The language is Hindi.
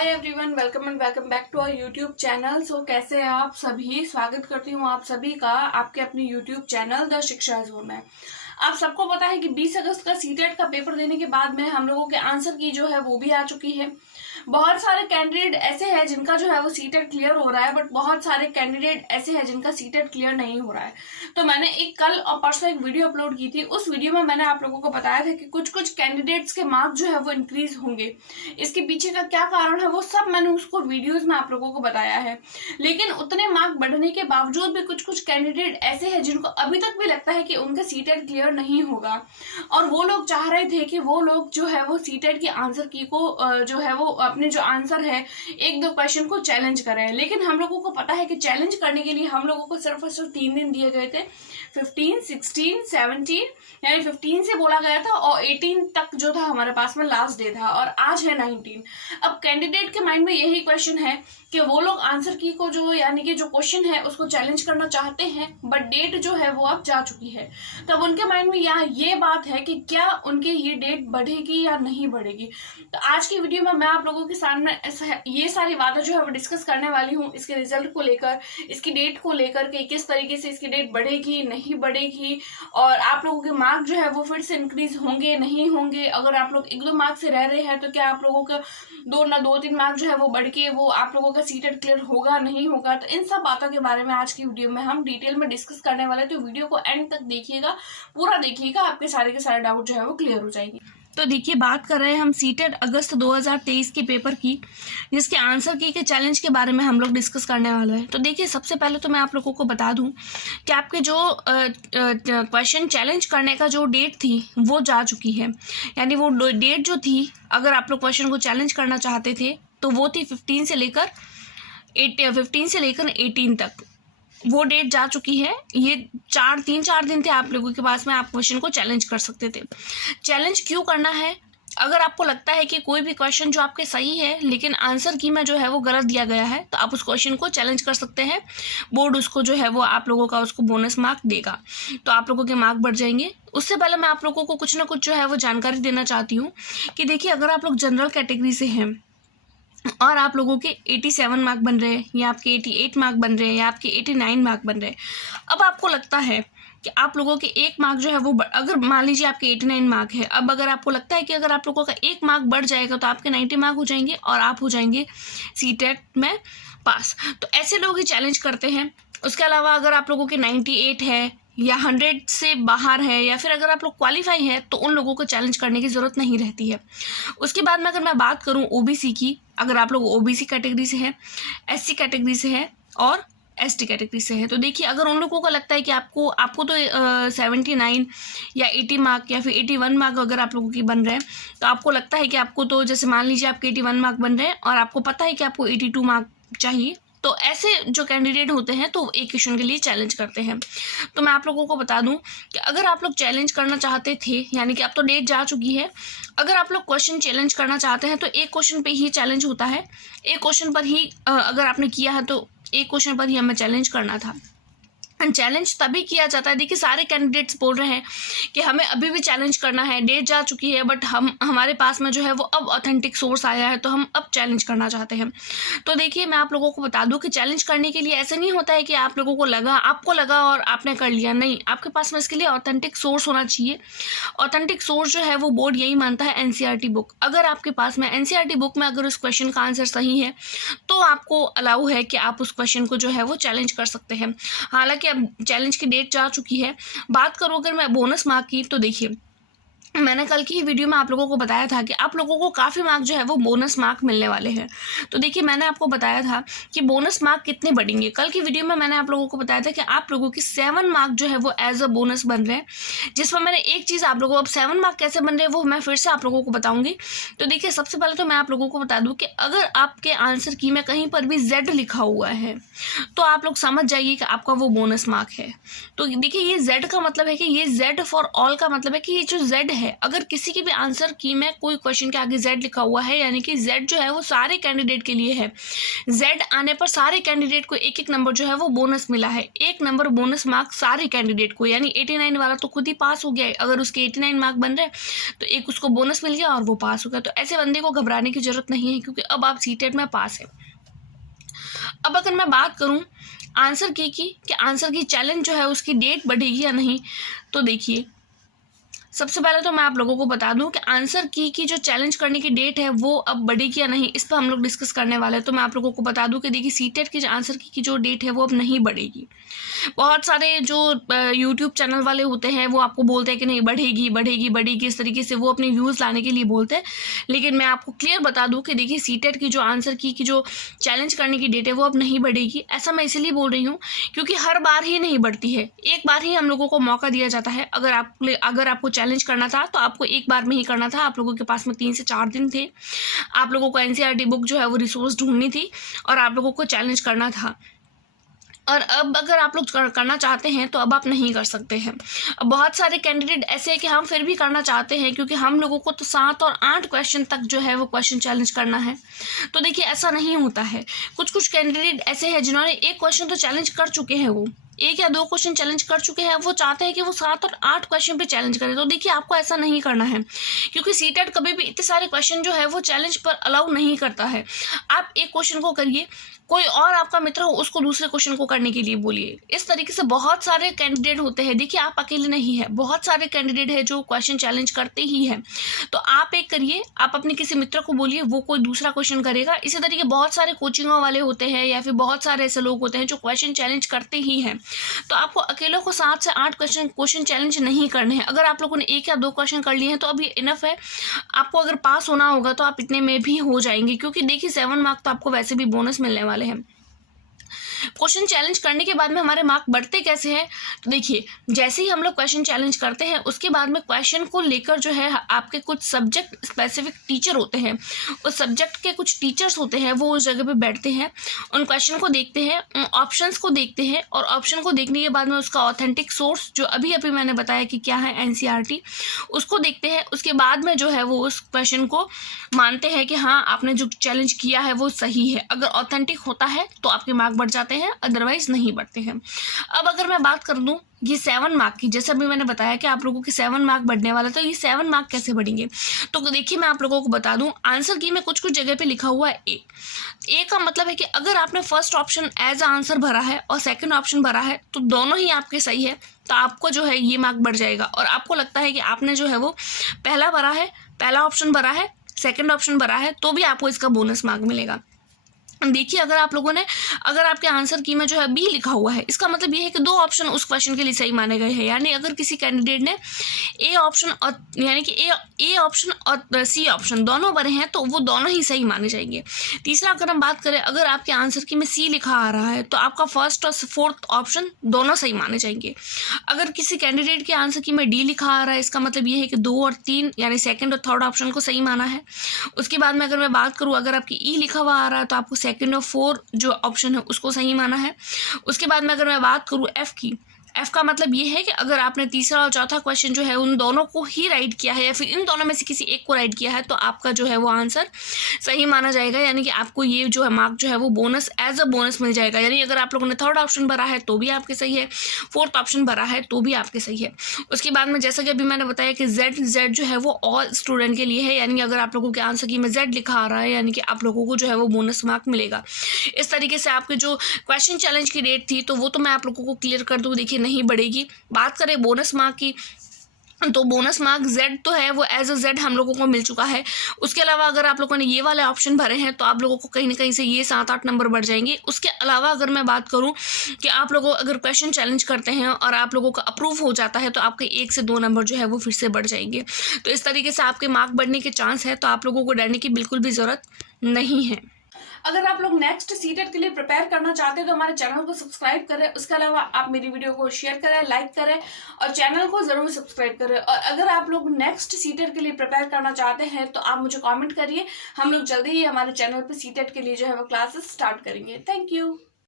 Hi everyone, welcome and welcome back to our YouTube channel. So कैसे हैं आप सभी। स्वागत करती हूँ आप सभी का आपके अपने यूट्यूब चैनल द शिक्षा जोन में। आप सबको पता है कि 20 अगस्त का सीटेट का पेपर देने के बाद में हम लोगों के आंसर की जो है वो भी आ चुकी है। बहुत सारे कैंडिडेट ऐसे हैं जिनका जो है वो सीटेट क्लियर हो रहा है, बट बहुत सारे कैंडिडेट ऐसे हैं जिनका सीटेट क्लियर नहीं हो रहा है। तो मैंने एक कल और परसों एक वीडियो अपलोड की थी। उस वीडियो में मैंने आप लोगों को बताया था कि कुछ कुछ कैंडिडेट्स के मार्क्स जो है वो इंक्रीज होंगे। इसके पीछे का क्या कारण है वो सब मैंने उसको वीडियोज में आप लोगों को बताया है। लेकिन उतने मार्क बढ़ने के बावजूद भी कुछ कुछ कैंडिडेट ऐसे हैं जिनको अभी तक भी लगता है कि उनका सीटेट क्लियर नहीं होगा, और वो लोग चाह रहे थे कि वो लोग जो है वो सीटेट के आंसर की को जो है वो अपने जो आंसर है एक दो क्वेश्चन को चैलेंज करें। लेकिन हम लोगों को पता है कि चैलेंज करने के लिए हम लोगों को सिर्फ और सिर्फ 3 दिन दिए गए थे, 15, 16, 17, यानी 15 से बोला गया था और 18 तक जो था हमारे पास में लास्ट डे था, और आज है 19। अब कैंडिडेट के माइंड में यही क्वेश्चन है कि वो लोग आंसर की को जो यानी कि जो क्वेश्चन है उसको चैलेंज करना चाहते हैं, बट डेट जो है वो अब जा चुकी है। तब उनके माइंड में यहाँ ये बात है कि क्या उनके ये डेट बढ़ेगी या नहीं बढ़ेगी। तो आज की वीडियो में मैं आप लोगों के सामने ये सारी बातें जो है वो डिस्कस करने वाली हूँ, इसके रिजल्ट को लेकर, इसकी डेट को लेकर के किस तरीके से इसकी डेट बढ़ेगी नहीं बढ़ेगी, और आप लोगों के मार्क जो है वो फिर से इंक्रीज होंगे नहीं होंगे। अगर आप लोग 1-2 मार्क से रह रहे हैं तो क्या आप लोगों का 2-3 मार्क जो है वो बढ़ के वो आप लोगों का सीटेट क्लियर होगा नहीं होगा। तो इन सब बातों के बारे में आज की वीडियो में हम डिटेल में डिस्कस करने वाले। तो वीडियो को एंड तक देखिएगा, पूरा देखिएगा, आपके सारे के सारे डाउट जो है वो क्लियर हो जाएंगे। तो देखिए, बात कर रहे हैं हम सीटेट अगस्त 2023 के पेपर की, जिसके आंसर की के चैलेंज के बारे में हम लोग डिस्कस करने वाले हैं। तो देखिए, सबसे पहले तो मैं आप लोगों को बता दूं कि आपके जो क्वेश्चन चैलेंज करने का जो डेट थी वो जा चुकी है। यानी वो डेट जो थी, अगर आप लोग क्वेश्चन को चैलेंज करना चाहते थे तो वो थी 15 से लेकर 18 तक। वो डेट जा चुकी है। ये 3-4 दिन थे आप लोगों के पास में, आप क्वेश्चन को चैलेंज कर सकते थे। चैलेंज क्यों करना है? अगर आपको लगता है कि कोई भी क्वेश्चन जो आपके सही है लेकिन आंसर की में जो है वो गलत दिया गया है, तो आप उस क्वेश्चन को चैलेंज कर सकते हैं। बोर्ड उसको जो है वो आप लोगों का उसको बोनस मार्क देगा, तो आप लोगों के मार्क बढ़ जाएंगे। उससे पहले मैं आप लोगों को कुछ ना कुछ जो है वो जानकारी देना चाहती हूँ कि देखिए, अगर आप लोग जनरल कैटेगरी से हैं और आप लोगों के 87 मार्क बन रहे हैं, या आपके 88 मार्क बन रहे हैं, या आपके 89 मार्क बन रहे हैं, अब आपको लगता है कि आप लोगों के 1 मार्क जो है वो अगर मान लीजिए आपके 89 मार्क है, अब अगर आपको लगता है कि अगर आप लोगों का 1 मार्क बढ़ जाएगा तो आपके 90 मार्क हो जाएंगे और आप हो जाएंगे सीटेट में पास। तो ऐसे लोग ही चैलेंज करते हैं। उसके अलावा अगर आप लोगों के 98 है या 100 से बाहर है, या फिर अगर आप लोग क्वालिफाई है, तो उन लोगों को चैलेंज करने की ज़रूरत नहीं रहती है। उसके बाद में अगर मैं बात करूं ओबीसी की, अगर आप लोग ओबीसी कैटेगरी से हैं, एससी कैटेगरी से हैं और एसटी कैटेगरी से है, तो देखिए, अगर उन लोगों को लगता है कि आपको तो 79 या 80 मार्क या फिर 81 मार्क अगर आप लोगों की बन रहे हैं, तो आपको लगता है कि आपको तो जैसे मान लीजिए आपके 81 मार्क बन रहे हैं और आपको पता है कि आपको 82 मार्क चाहिए, तो ऐसे जो कैंडिडेट होते हैं तो एक क्वेश्चन के लिए चैलेंज करते हैं। तो मैं आप लोगों को बता दूं कि अगर आप लोग चैलेंज करना चाहते थे, यानी कि अब तो डेट जा चुकी है, अगर आप लोग क्वेश्चन चैलेंज करना चाहते हैं तो एक क्वेश्चन पे ही चैलेंज होता है। एक क्वेश्चन पर ही अगर आपने किया है तो एक क्वेश्चन पर ही हमें चैलेंज करना था। चैलेंज तभी किया जाता है। देखिए, सारे कैंडिडेट्स बोल रहे हैं कि हमें अभी भी चैलेंज करना है, डेट जा चुकी है, बट हमारे पास में जो है वो अब ऑथेंटिक सोर्स आया है, तो हम अब चैलेंज करना चाहते हैं। तो देखिए, मैं आप लोगों को बता दूं कि चैलेंज करने के लिए ऐसा नहीं होता है कि आप लोगों को आपको लगा और आपने कर लिया। नहीं, आपके पास में इसके लिए ऑथेंटिक सोर्स होना चाहिए। ऑथेंटिक सोर्स जो है वो बोर्ड यही मानता है एनसीईआरटी बुक। अगर आपके पास में एनसीईआरटी बुक में अगर उस क्वेश्चन का आंसर सही है तो आपको अलाउ है कि आप उस क्वेश्चन को जो है वो चैलेंज कर सकते हैं। हालांकि अब चैलेंज की डेट जा चुकी है। बात करूं अगर मैं बोनस मार्क की, तो देखिए, मैंने कल की ही वीडियो में आप लोगों को बताया था कि आप लोगों को काफ़ी मार्क जो है वो बोनस मार्क मिलने वाले हैं। तो देखिए, मैंने आपको बताया था कि बोनस मार्क कितने बढ़ेंगे। कल की वीडियो में मैंने आप लोगों को बताया था कि आप लोगों के 7 मार्क जो है वो एज अ बोनस बन रहे हैं, जिसमें मैंने एक चीज़ आप लोगों को, अब 7 मार्क कैसे बन रहे हैं वो मैं फिर से आप लोगों को बताऊंगी। तो देखिए, सबसे पहले तो मैं आप लोगों को बता दूँ कि अगर आपके आंसर की में कहीं पर भी Z लिखा हुआ है तो आप लोग समझ जाइए कि आपका वो बोनस मार्क है। तो देखिए, ये Z का मतलब है कि ये Z फॉर ऑल का मतलब है कि ये जो Z है, अगर किसी की भी आंसर की में कोई क्वेश्चन के आगे Z लिखा हुआ है, यानी कि Z जो है वो सारे कैंडिडेट के लिए है। Z आने पर सारे कैंडिडेट को एक एक नंबर जो है वो बोनस मिला है, 1 नंबर बोनस मार्क सारे कैंडिडेट को, यानी 89 वाला तो खुद ही पास हो गया है। अगर उसके 89 मार्क बन रहे तो एक उसको बोनस मिल गया और वो पास हो गया। तो ऐसे बंदे को घबराने की जरूरत नहीं है, क्योंकि अब आप सीटेट में पास है। अब अगर मैं बात करूं आंसर की कि आंसर की चैलेंज जो है उसकी डेट बढ़ेगी या नहीं, तो देखिए सबसे पहले तो मैं आप लोगों को बता दूं कि आंसर की जो चैलेंज करने की डेट है वो अब बढ़ेगी या नहीं, इस पर हम लोग डिस्कस करने वाले हैं। तो मैं आप लोगों को बता दूं कि देखिए सीटेट की आंसर की जो डेट है वो अब नहीं बढ़ेगी। बहुत सारे जो यूट्यूब चैनल वाले होते हैं वो आपको बोलते हैं कि नहीं बढ़ेगी बढ़ेगी बढ़ेगी, इस तरीके से वो अपने व्यूज़ लाने के लिए बोलते हैं। लेकिन मैं आपको क्लियर बता दूं कि देखिए सीटेट की जो आंसर की जो चैलेंज करने की डेट है वो अब नहीं बढ़ेगी। ऐसा मैं इसीलिए बोल रही हूँ क्योंकि हर बार ही नहीं बढ़ती है, एक बार ही हम लोगों को मौका दिया जाता है। अगर आपको चैलेंज करना था तो आपको एक बार में ही करना था। आप लोगों के पास में 3 से 4 दिन थे, आप लोगों को एनसीईआरटी बुक जो है वो रिसोर्स ढूंढनी थी और आप लोगों को चैलेंज करना था। और अब अगर आप लोग करना चाहते हैं तो अब आप नहीं कर सकते हैं। अब बहुत सारे कैंडिडेट ऐसे हैं कि हम फिर भी करना चाहते हैं, क्योंकि हम लोगों को तो 7 और 8 क्वेश्चन तक जो है वो क्वेश्चन चैलेंज करना है। तो देखिए ऐसा नहीं होता है, कुछ कैंडिडेट ऐसे हैं जिन्होंने एक क्वेश्चन तो चैलेंज कर चुके हैं, वो 1 या 2 क्वेश्चन चैलेंज कर चुके हैं, वो चाहते हैं कि वो 7 और 8 क्वेश्चन पे चैलेंज करें। तो देखिए आपको ऐसा नहीं करना है, क्योंकि सीटेट कभी भी इतने सारे क्वेश्चन जो है वो चैलेंज पर अलाउ नहीं करता है। आप एक क्वेश्चन को करिए, कोई और आपका मित्र हो उसको दूसरे क्वेश्चन को करने के लिए बोलिए। इस तरीके से बहुत सारे कैंडिडेट होते हैं। देखिए आप अकेले नहीं है, बहुत सारे कैंडिडेट है जो क्वेश्चन चैलेंज करते ही हैं। तो आप एक करिए, आप अपने किसी मित्र को बोलिए, वो कोई दूसरा क्वेश्चन करेगा। इसी तरीके बहुत सारे कोचिंगों वाले होते हैं या फिर बहुत सारे ऐसे लोग होते हैं जो क्वेश्चन चैलेंज करते ही हैं। तो आपको अकेलों को 7 से 8 क्वेश्चन चैलेंज नहीं करने हैं। अगर आप लोगों ने 1 या 2 क्वेश्चन कर लिए हैं तो अभी इनफ है। आपको अगर पास होना होगा तो आप इतने में भी हो जाएंगे, क्योंकि देखिए 7 मार्क तो आपको वैसे भी बोनस मिलने वाले हैं। क्वेश्चन चैलेंज करने के बाद में हमारे मार्क बढ़ते कैसे हैं, तो देखिए जैसे ही हम लोग क्वेश्चन चैलेंज करते हैं उसके बाद में क्वेश्चन को लेकर जो है आपके कुछ सब्जेक्ट स्पेसिफिक टीचर होते हैं, उस सब्जेक्ट के कुछ टीचर्स होते हैं, वो उस जगह पे बैठते हैं, उन क्वेश्चन को देखते हैं, उन ऑप्शंस को देखते हैं, और ऑप्शन को देखने के बाद में उसका ऑथेंटिक सोर्स जो अभी मैंने बताया कि क्या है एनसीईआरटी, उसको देखते हैं। उसके बाद में जो है वो उस क्वेश्चन को मानते हैं कि हाँ आपने जो चैलेंज किया है वो सही है। अगर ऑथेंटिक होता है तो आपके मार्क बढ़ जाते हैं, अदरवाइज नहीं बढ़ते हैं। अब अगर मैं बात कर दूं ये 7 मार्क की, जैसे अभी मैंने बताया कि आप लोगों के 7 मार्क बढ़ने वाला, तो ये 7 मार्क कैसे बढ़ेंगे, तो देखिए मैं आप लोगों को बता दूं आंसर की में कुछ जगह पे लिखा हुआ है ए का मतलब है कि अगर आपने फर्स्ट ऑप्शन एज आंसर भरा है और सेकंड ऑप्शन भरा है तो दोनों ही आपके सही है, तो आपको जो है ये मार्क बढ़ जाएगा। और आपको लगता है कि आपने जो है वो पहला भरा है, पहला ऑप्शन भरा है, सेकंड ऑप्शन भरा है, तो भी आपको इसका बोनस मार्क मिलेगा। देखिए अगर आपके आंसर की में जो है बी लिखा हुआ है, इसका मतलब ये है कि 2 ऑप्शन उस क्वेश्चन के लिए सही माने गए हैं। यानी अगर किसी कैंडिडेट ने ए ऑप्शन और यानी कि ए ऑप्शन और सी ऑप्शन दोनों भरे हैं तो वो दोनों ही सही माने जाएंगे। तीसरा अगर हम बात करें, अगर आपके आंसर की में सी लिखा आ रहा है तो आपका फर्स्ट और फोर्थ ऑप्शन दोनों सही माने जाएंगे। अगर किसी कैंडिडेट के आंसर की में डी लिखा आ रहा है, इसका मतलब ये है कि 2 और 3 यानी सेकेंड और थर्ड ऑप्शन को सही माना है। उसके बाद में अगर मैं बात करूँ, अगर आपकी ई लिखा हुआ आ रहा है तो आपको सेकंड और 4 जो ऑप्शन है उसको सही माना है। उसके बाद में अगर मैं बात करूँ एफ की, एफ का मतलब ये है कि अगर आपने तीसरा और चौथा क्वेश्चन जो है उन दोनों को ही राइट किया है या फिर इन दोनों में से किसी एक को राइट किया है तो आपका जो है वो आंसर सही माना जाएगा। यानी कि आपको ये जो है मार्क जो है वो बोनस एज अ बोनस मिल जाएगा। यानी अगर आप लोगों ने थर्ड ऑप्शन भरा है तो भी आपके सही है, फोर्थ ऑप्शन भरा है तो भी आपके सही है। उसके बाद में जैसा कि अभी मैंने बताया कि जेड जो है वो ऑल स्टूडेंट के लिए है। यानी अगर आप लोगों के आंसर की में जेड लिखा आ रहा है यानी कि आप लोगों को जो है वो बोनस मार्क मिलेगा। इस तरीके से आपके जो क्वेश्चन चैलेंज की डेट थी तो वो तो मैं आप लोगों को क्लियर कर दूँ, देखिए नहीं बढ़ेगी। बात करें बोनस मार्क की, तो बोनस मार्क जेड तो है वो एज अ जेड हम लोगों को मिल चुका है। उसके अलावा अगर आप लोगों ने ये वाले ऑप्शन भरे हैं तो आप लोगों को कहीं ना कहीं से ये 7-8 नंबर बढ़ जाएंगे। उसके अलावा अगर मैं बात करूं कि आप लोगों अगर क्वेश्चन चैलेंज करते हैं और आप लोगों का अप्रूव हो जाता है तो आपके 1 से 2 नंबर जो है वो फिर से बढ़ जाएंगे। तो इस तरीके से आपके मार्क बढ़ने के चांस है, तो आप लोगों को डरने की बिल्कुल भी ज़रूरत नहीं है। अगर आप लोग नेक्स्ट सीटेट के लिए प्रिपेयर करना चाहते हैं तो हमारे चैनल को सब्सक्राइब करें। उसके अलावा आप मेरी वीडियो को शेयर करें, लाइक करें और चैनल को जरूर सब्सक्राइब करें। और अगर आप लोग नेक्स्ट सीटेट के लिए प्रिपेयर करना चाहते हैं तो आप मुझे कमेंट करिए, हम लोग जल्दी ही हमारे चैनल पे सीटेट के लिए जो है वो क्लासेस स्टार्ट करेंगे। Thank you.